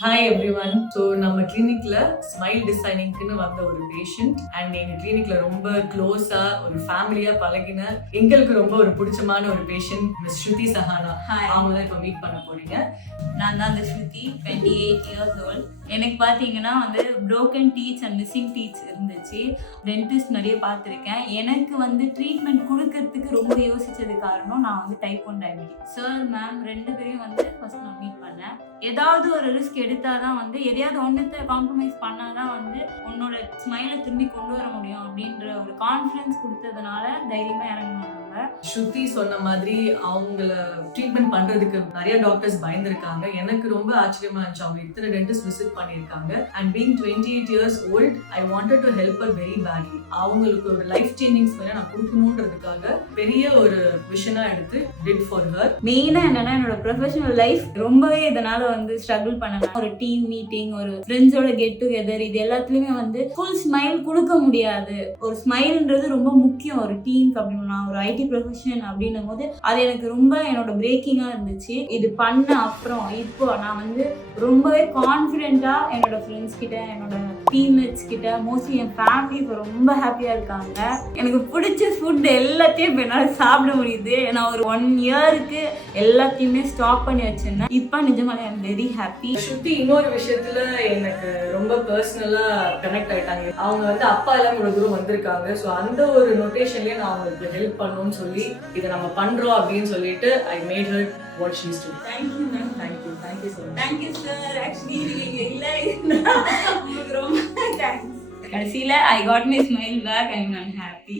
Hi every one. So நம்ம கிளினிக்ல smile டிசைனிங்க்குன்னு வந்த ஒரு பேஷண்ட் அண்ட் எங்க கிளினிக்ல ரொம்ப க்ளோஸா ஒரு ஃபேமிலியா பழகின எங்களுக்கு ரொம்ப ஒரு பிடிச்சமான ஒரு பேஷண்ட் மிஸ் ஸ்ருதி சஹானா. அவங்க தான் இப்போ மீட் பண்ண போறீங்க. நான் தான் அந்த ஸ்ருதி, 28 years old. எனக்கு பார்த்தீங்கன்னா வந்து broken teeth and missing teeth இருந்துச்சு. டென்டிஸ்ட் நிறைய பார்த்துருக்கேன். எனக்கு வந்து ட்ரீட்மெண்ட் கொடுக்கறதுக்கு ரொம்ப யோசிச்சது காரணம் நான் வந்து டைப் 1 டயபெட்டிக். சார் மேம் 2 பேரையும் வந்து ஃபர்ஸ்ட் நான் மீட் பண்ணேன். ஏதாவது ஒரு ரிஸ்க் எடுத்தால் தான் வந்து எதையாவது ஒன்றத்தை காம்ப்ரமைஸ் பண்ணால் தான் வந்து உன்னோட ஸ்மைலை திரும்பி கொண்டு வர முடியும் அப்படின்ற ஒரு கான்ஃபிடன்ஸ் கொடுத்ததுனால தைரியமாக இறங்கினாங்க. ஸ்ருதி சொன்ன மாதிரி அவங்கள ட்ரீட்மெண்ட் பண்றதுக்கு நிறைய டாக்டர்ஸ் பயந்துருக்காங்க. எனக்கு ரொம்ப ஆச்சரியமா இருந்துச்சு. அவங்க இத்தனை டென்டிஸ்ட் விசிட் பண்ணியிருக்காங்க. And being 28 years old, I wanted to help her very badly. அவங்களுக்கு ஒரு லைஃப் சேஞ்சிங் ஸ்மைலை நான் கொடுக்கணுன்றதுக்காக பெரிய ஒரு விஷனா எடுத்து did for her. மெயினாக என்னன்னா என்னோட ப்ரொஃபஷனல் லைஃப் ரொம்பவே இதனால வந்து ஸ்ட்ரகிள் பண்ணேன். ஒரு டீம் மீட்டிங், ஒரு ஃப்ரெண்ட்ஸோட கெட் டுகெதர், இது எல்லாத்துலயுமே வந்து ஃபுல் ஸ்மைல் கொடுக்க முடியாது. ஒரு ஸ்மைல்ன்றது ரொம்ப முக்கியம் ஒரு டீமுக்கு. அப்படின்னு நான் ஒரு ஐடி ப்ரொஃபஷன் அப்படின்னும் போது அது எனக்கு ரொம்ப என்னோட பிரேக்கிங்காக இருந்துச்சு. இது பண்ண அப்புறம் இப்போ நான் வந்து ரொம்பவே கான்ஃபிடென்ட்டா என்னோட ஃப்ரெண்ட்ஸ் கிட்ட, என்னோட டீம்மேட்ஸ் கிட்ட, மோஸ்ட்லி என் ஃபேமிலி இப்போ ரொம்ப ஹாப்பியா இருக்காங்க. எனக்கு பிடிச்ச ஃபுட் எல்லாத்தையும் இப்போ என்னால் சாப்பிட முடியுது. நான் ஒரு 1 இயருக்கு எல்லாத்தையுமே ஸ்டாப் பண்ணி வச்சிருந்தேன். இப்போ நிஜமாலே ஐ எம் வெரி ஹாப்பி. ஸ்ருதி இன்னொரு விஷயத்துல எனக்கு ரொம்ப பர்சனலா கனெக்ட் ஆயிட்டாங்க. அவங்க வந்து அப்பா எல்லாம் இவ்வளவு தூரம் வந்திருக்காங்க. ஸோ அந்த ஒரு நோட்டேஷன்லயே நான் அவங்களுக்கு ஹெல்ப் பண்ணணும்னு சொல்லி இதை நம்ம பண்றோம் அப்படின்னு சொல்லிட்டு I made her what she is to. Thank you ma'am. Thank you so much. Thank you sir. Actually நீங்க இல்லை உங்களுக்கு ரொம்ப தேங்க்ஸ். கடைசியில் I got my smile back. I am happy.